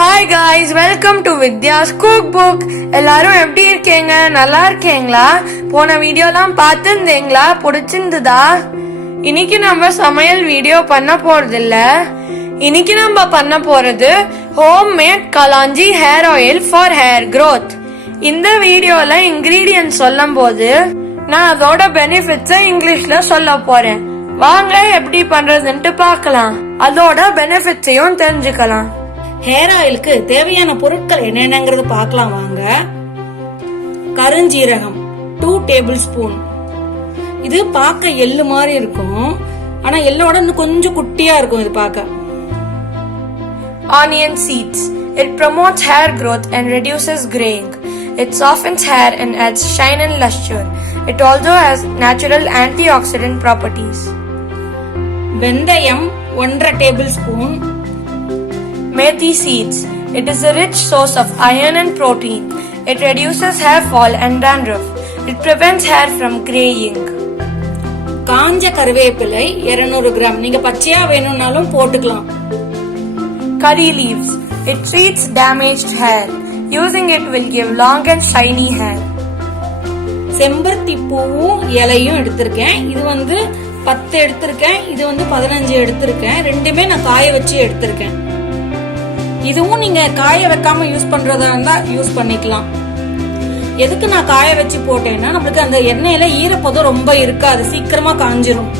Hi guys, welcome to Vidya's Cookbook. எல்லாரும் எப்படி இருக்கீங்க? நல்லா இருக்கீங்களா? போன வீடியோலாம் பார்த்துருந்தீங்களா? பிடிச்சிருந்ததா? இன்னைக்கு நம்ம சமையல் வீடியோ பண்ண போறதில்ல. இன்னைக்கு நம்ம பண்ண போறது homemade kalonji hair oil for hair growth. இந்த வீடியோல இன்கிரீடியன்ட் சொல்லும் போது நான் அதோட பெனிஃபிட்ஸை இங்கிலீஷ்ல சொல்ல போறேன். வாங்க எப்படி பண்றதுன்ட்டு பார்க்கலாம். அதோட பெனிஃபிட்ஸையும் தெரிஞ்சுக்கலாம். ஹேர் ஆயிலுக்கு தேவையான பொருட்கள் என்னென்னங்கறது பார்க்கலாம் வாங்க. கருஞ்சீரகம் 2 டேபிள் ஸ்பூன். இது பார்க்க எள்ளு மாதிரி இருக்கும், ஆனா எள்ளோட இன்னும் கொஞ்சம் குட்டியா இருக்கும் இது பார்க்க. Onion seeds. It promotes hair growth and reduces graying. It softens hair and adds shine and luster. It also has natural antioxidant properties. வெந்தயம் 1/2 table spoon. Methi seeds. It is a rich source of iron and protein. It reduces hair fall and dandruff. It prevents hair from graying. காஞ்ச கருவேப்பிலை 200 gram. நீங்க பச்சையா வேணும்னாலும் போட்டுக்கலாம். Curry leaves. It treats damaged hair. Using it will give long and shiny hair. செம்பருத்தி பூவும் இலையும் எடுத்திருக்கேன். இது 10 எடுத்திருக்கேன், இது 15 எடுத்திருக்கேன். ரெண்டுமே நான் காய வச்சு எடுத்திருக்கேன். இதுவும் நீங்க காய வைக்காம யூஸ் பண்றதா இருந்தா யூஸ் பண்ணிக்கலாம். எதுக்கு நான் காய வச்சு போட்டேன்னா நம்மளுக்கு அந்த எண்ணெயில ஈரப்பதம் ரொம்ப இருக்காது, சீக்கிரமா காஞ்சிரும்.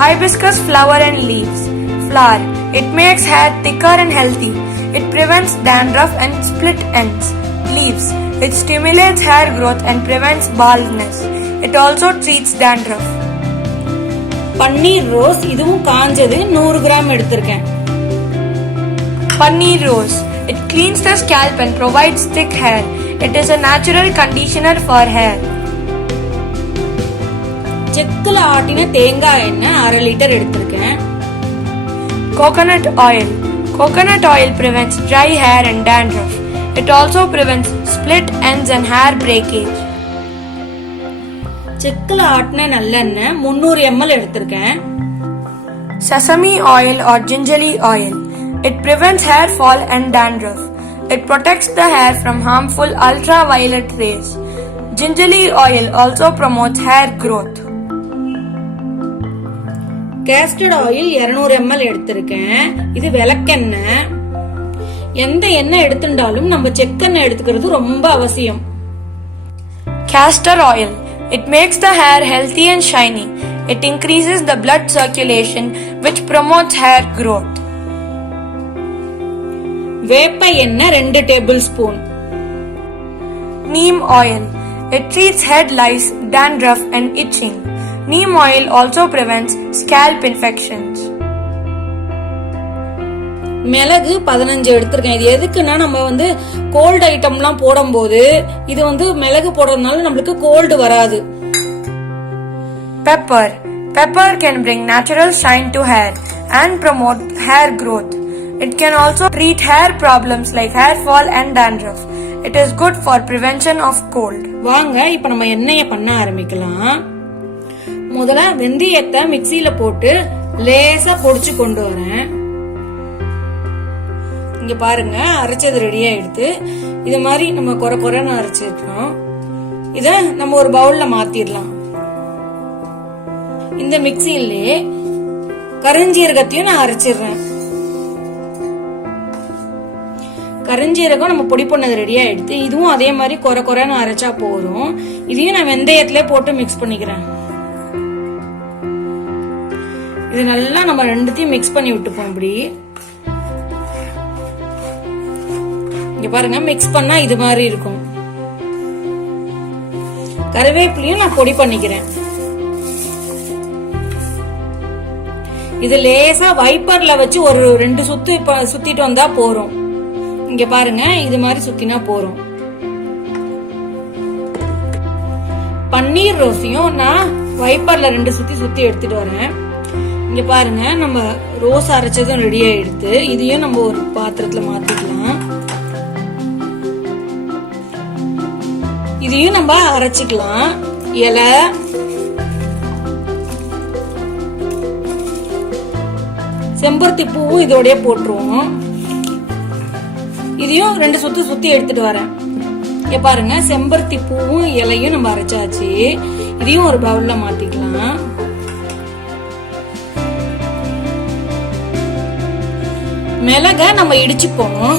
Hibiscus flower and leaves. Flower. It makes hair thicker and healthy. It prevents dandruff and split ends. Leaves. It stimulates hair growth and prevents baldness. It also treats dandruff. Paneer rose. இதுவும் காஞ்சது 100 கிராம் எடுத்திருக்கேன். Paneer rose. It cleans the scalp and provides thick hair. It is a natural conditioner for hair. செக்குல ஆட்டின தேங்காய் எண்ணெய் 1/2 litre எடுத்திருக்கேன். Coconut oil. Coconut oil prevents dry hair and dandruff. It also prevents split ends and hair breakage. செக்குல ஆட்டின நல்லெண்ணெய் 300 ml எடுத்திருக்கேன். Sesame oil or gingerly oil. It prevents hair fall and dandruff. It protects the hair from harmful ultraviolet rays. Gingerly oil also promotes hair growth. Castor oil 200 ml எடுத்திருக்கேன். இது விளக்கெண்ணெய். எந்த எண்ணெய் எடுத்துட்டாலும் நம்ம செக்கெண்ணெய் எடுத்துக்கிறது ரொம்ப அவசியம். Castor oil. It makes the hair healthy and shiny. It increases the blood circulation which promotes hair growth. வேப்ப எண்ணெய் 2 table spoon. Neem oil. It treats head lice, dandruff and itching. Neem oil also prevents scalp infections. மிளகு 15 எடுத்திருக்கேன். இது எதுக்குன்னா நம்ம gold ஐட்டம்லாம் போடும்போது இது மிளகு போடுறதுனால நம்மளுக்கு கோல்டு வராது. Pepper. Pepper can bring natural shine to hair and promote hair growth. It can also treat hair problems like hair fall and dandruff. It is good for prevention of cold. வாங்க இப்ப நம்ம எண்ணெயை பண்ண ஆரம்பிக்கலாம். முதல்ல வெந்தயத்தை மிக்ஸில போட்டு லேசா பொடிச்சு கொண்டு வரேன். இங்க பாருங்க, அரைச்சது ரெடியா எடுத்து இது மாதிரி நம்ம கொரன்னு அரைச்சிருக்கோம். இத நம்ம ஒரு பவுல்ல மாத்திடலாம். இந்த மிக்ஸிலே கருஞ்சீரகத்தையும் நான் அரைச்சிடுறேன். கருஞ்சீரகம் நம்ம பொடி பண்ணது ரெடியா எடுத்து இதுவும் அதே மாதிரி கொரன்னு அரைச்சா போதும். இதையும் நான் வெந்தயத்திலே போட்டு மிக்ஸ் பண்ணிக்கிறேன். இது நல்லா நம்ம ரெண்டுத்தையும் மிக்ஸ் பண்ணி விட்டுப்போம். இப்படி இங்க பாருங்க, மிக்ஸ் பண்ணா இது மாதிரி இருக்கும். கருவேப்பிலையும் நான் பொடி பண்ணிக்கிறேன். இது லேசா வைப்பர்ல வச்சு ஒரு 2 சுத்து சுத்திட்டு வந்தா போறோம். இங்க பாருங்க, இது மாதிரி சுத்தினா போறோம். பன்னீர் ரோஸையும் நான் வைப்பர்ல 2 சுத்தி எடுத்துட்டு வரேன். இங்க பாருங்க, நம்ம ரோஸ் அரைச்சதும் ரெடியா எடுத்து இதையும் நம்ம ஒரு பாத்திரத்துல மாத்திக்கலாம். இதையும் நம்ம அரைச்சிக்கலாம். இலை, செம்பருத்தி பூவும் இதோடய போட்டுருவோம். இதையும் 2 சுத்து சுத்தி எடுத்துட்டு வரேன். இங்க பாருங்க, செம்பருத்தி பூவும் இலையும் நம்ம அரைச்சாச்சு. இதையும் ஒரு பவுல்ல மாத்திக்கலாம். மிளக நம்ம இடிச்சுப்போம்.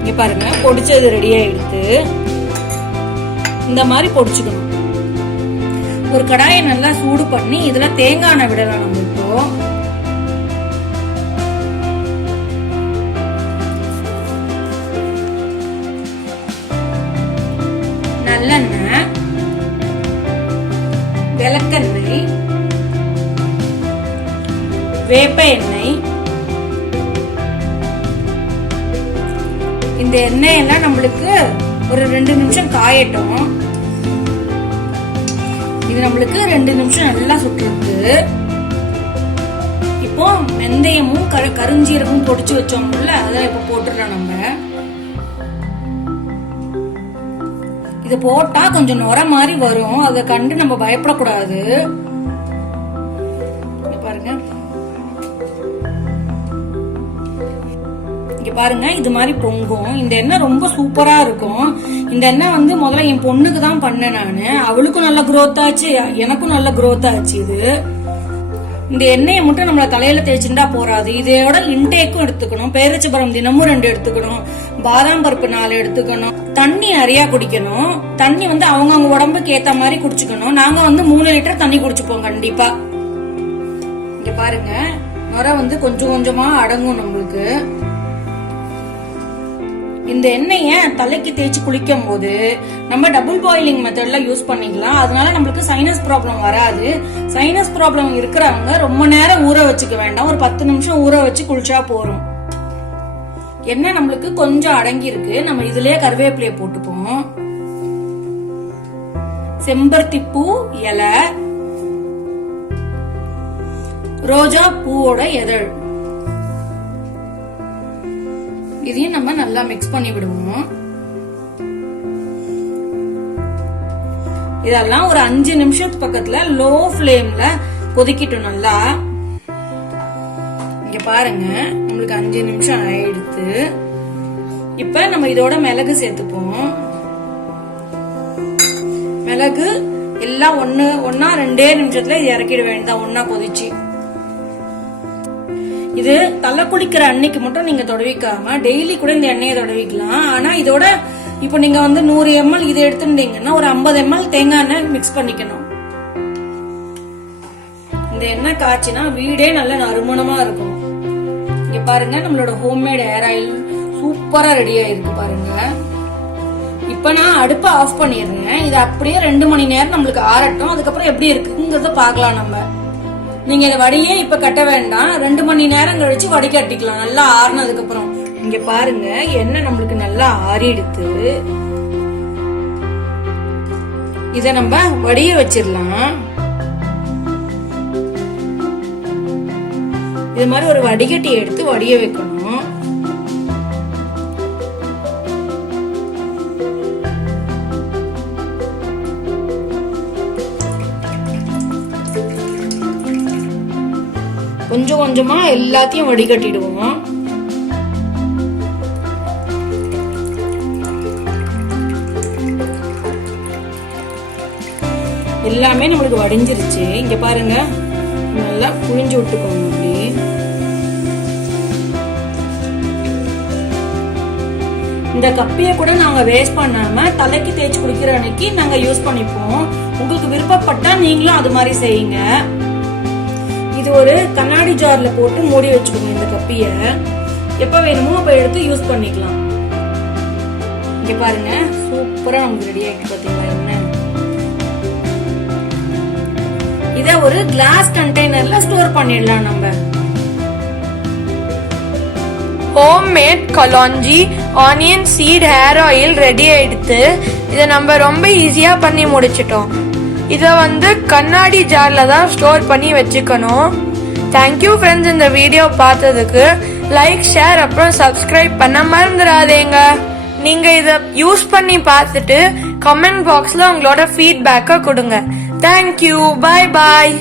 இங்க பாருங்க, பொடிச்சது ரெடியா எடுத்து இந்த மாதிரி பொடிச்சுக்கணும். ஒரு கடாயை நல்லா சூடு பண்ணி இதுல தேங்காய் எண்ணெய் விடலாம். நம்ம இப்போ நல்லெண்ணெய், விளக்கெண்ணெய், வேப்ப எண்ணெய். இந்த எண்ணெய் எல்லாம் நம்மளுக்கு ஒரு 2 நிமிஷம் காயட்டும். இது நம்மளுக்கு 2 நிமிஷம் நல்லா சுட்டுருக்கு. இப்போ வெந்தயமும் கருஞ்சீரகமும் பொடிச்சு வச்சோம்ல, அதை இப்ப போட்டுடலாம். நம்ம இது போட்டா கொஞ்சம் நுர மாதிரி வரும், அதை கண்டு நம்ம பயப்படக்கூடாது. பாருங்க, இங்க பாருங்க, இது மாதிரி பொங்கும். இந்த எண்ணெய் ரொம்ப சூப்பரா இருக்கும். இந்த எண்ணெய் வந்து முதல்ல என் பொண்ணுக்கு தான் பண்ணேன் நானு. அவளுக்கும் நல்ல growth ஆச்சு, எனக்கும் நல்ல growth ஆச்சு. இது இந்த எண்ணெயை மட்டும் நம்மள தலையில தேய்ச்சிருந்தா போறாது, இதோட இன்டேக்கும் எடுத்துக்கணும். பேரிச்சம்பழம் தினமும் 2 எடுத்துக்கணும். பாதாம் பருப்பு 4 எடுத்துக்கணும். தண்ணி நிறைய குடிக்கணும். தண்ணி வந்து அவங்க உடம்புக்கு ஏத்த மாதிரி குடிச்சுக்கணும். நாங்க வந்து 3 லிட்டர் தண்ணி குடிச்சுப்போம் கண்டிப்பா. இங்க பாருங்க, நுரை வந்து கொஞ்சம் கொஞ்சமா அடங்கும் நம்மளுக்கு. இந்த எண்ணெய தலைக்கு தேய்ச்சி குளிக்கும் போது நம்ம டபுள் பாயிலிங் மெத்தட்ல யூஸ் பண்ணிக்கலாம். அதனால நம்மளுக்கு சைனஸ் ப்ராப்ளம் வராது. சைனஸ் ப்ராப்ளம் இருக்கிறவங்க ரொம்ப நேரம் ஊற வச்சுக்க வேண்டாம், ஒரு 10 நிமிஷம் ஊற வச்சு குளிச்சா போறோம். எண்ணெய் நம்மளுக்கு கொஞ்சம் அடங்கி இருக்கு. நம்ம இதுலயே கருவேப்பிலைய போட்டுப்போம். செம்பருத்தி பூ இலை, ரோஜா பூவோட இதழ், இதையும் நம்ம நல்லா மிக்ஸ் பண்ணி விடுவோம். இதெல்லாம் ஒரு 5 நிமிஷத்துக்கு பக்கத்துல லோ ஃப்ளேம்ல கொதிக்கிட்டோம் நல்லா. இங்க பாருங்க, உங்களுக்கு 5 நிமிஷம் ஆயிடுத்து. இப்ப நம்ம இதோட மிளகு சேர்த்துப்போம். மிளகு எல்லாம் ஒன்னா 2 நிமிஷத்துல இறக்கிட வேண்டாம், ஒன்னா கொதிச்சு. இது தலை குளிக்கிற அன்னைக்கு மட்டும் நீங்க தொடவிக்காம டெய்லி கூட இந்த எண்ணெயை தொடவிக்கலாம். ஆனா இதோட இப்ப நீங்க வந்து 100 ml இது எடுத்துட்டீங்கன்னா ஒரு 50 ml தேங்காய் எண்ணெய் மிக்ஸ் பண்ணிக்கணும். இந்த எண்ணெய் காய்ச்சினா வீடே நல்ல நறுமணமா இருக்கும். இங்க பாருங்க, நம்மளோட ஹோம்மேட் ஹேர் ஆயில் சூப்பரா ரெடி ஆயிருக்கு பாருங்க. இப்ப நான் அடுப்பை ஆஃப் பண்ணிடுறேன். இது அப்படியே 2 மணி நேரம் நம்மளுக்கு ஆறட்டும். அதுக்கப்புறம் எப்படி இருக்குங்கிறத பாக்கலாம். நம்ம நீங்க இதை வடியே இப்ப கட்ட வேண்டாம், 2 மணி நேரம் கழிச்சு வடி கட்டிக்கலாம் நல்லா ஆறுனதுக்கு அப்புறம். இங்க பாருங்க, எண்ணெய் நம்மளுக்கு நல்லா ஆறிடுத்து. இத நம்ம வடிய வச்சிடலாம். இது மாதிரி ஒரு வடிகட்டி எடுத்து வடிய வைக்கணும். கொஞ்சம் கொஞ்சமா எல்லாத்தையும் வடிகட்டிடுவோம். எல்லாமே நம்மளுக்கு வடிஞ்சிருச்சு. இங்க பாருங்க, நல்லா புழிஞ்சு விட்டுக்கோங்க. அப்படி இந்த கப்பிய கூட நாங்க வேஸ்ட் பண்ணாம தலைக்கு தேய்ச்சி குளிக்கிற அன்னைக்கு நாங்க யூஸ் பண்ணிப்போம். உங்களுக்கு விருப்பப்பட்டா நீங்களும் அது மாதிரி செய்யுங்க. இது ஒரு கண்ணாடி ஜார்ல போட்டு மூடி வச்சுக்கோங்க. இந்த கப்பிய எப்ப வேணுமோ அப்ப எடுத்து யூஸ் பண்ணிக்கலாம். இங்க பாருங்க, சூப்பரா நமக்கு ரெடி ஆயிட்டு பாத்தீங்களா என்ன. இத ஒரு கிளாஸ் கண்டெய்னர்ல ஸ்டோர் பண்ணிடலாம். நம்ம homemade kalonji onion seed hair oil ready ஆயிடுத்து. இதை நம்ம ரொம்ப ஈஸியா பண்ணி முடிச்சிட்டோம். இதை வந்து கண்ணாடி ஜார்ல தான் ஸ்டோர் பண்ணி வச்சுக்கணும். தேங்க்யூ ஃப்ரெண்ட்ஸ், இந்த வீடியோ பார்த்ததுக்கு. லைக், ஷேர், அப்புறம் சப்ஸ்கிரைப் பண்ண மறந்துடாதீங்க. நீங்க இதை யூஸ் பண்ணி பார்த்துட்டு கமெண்ட் பாக்ஸ்ல உங்களோட ஃபீட்பேக்கை கொடுங்க. தேங்க்யூ, பாய் பாய்.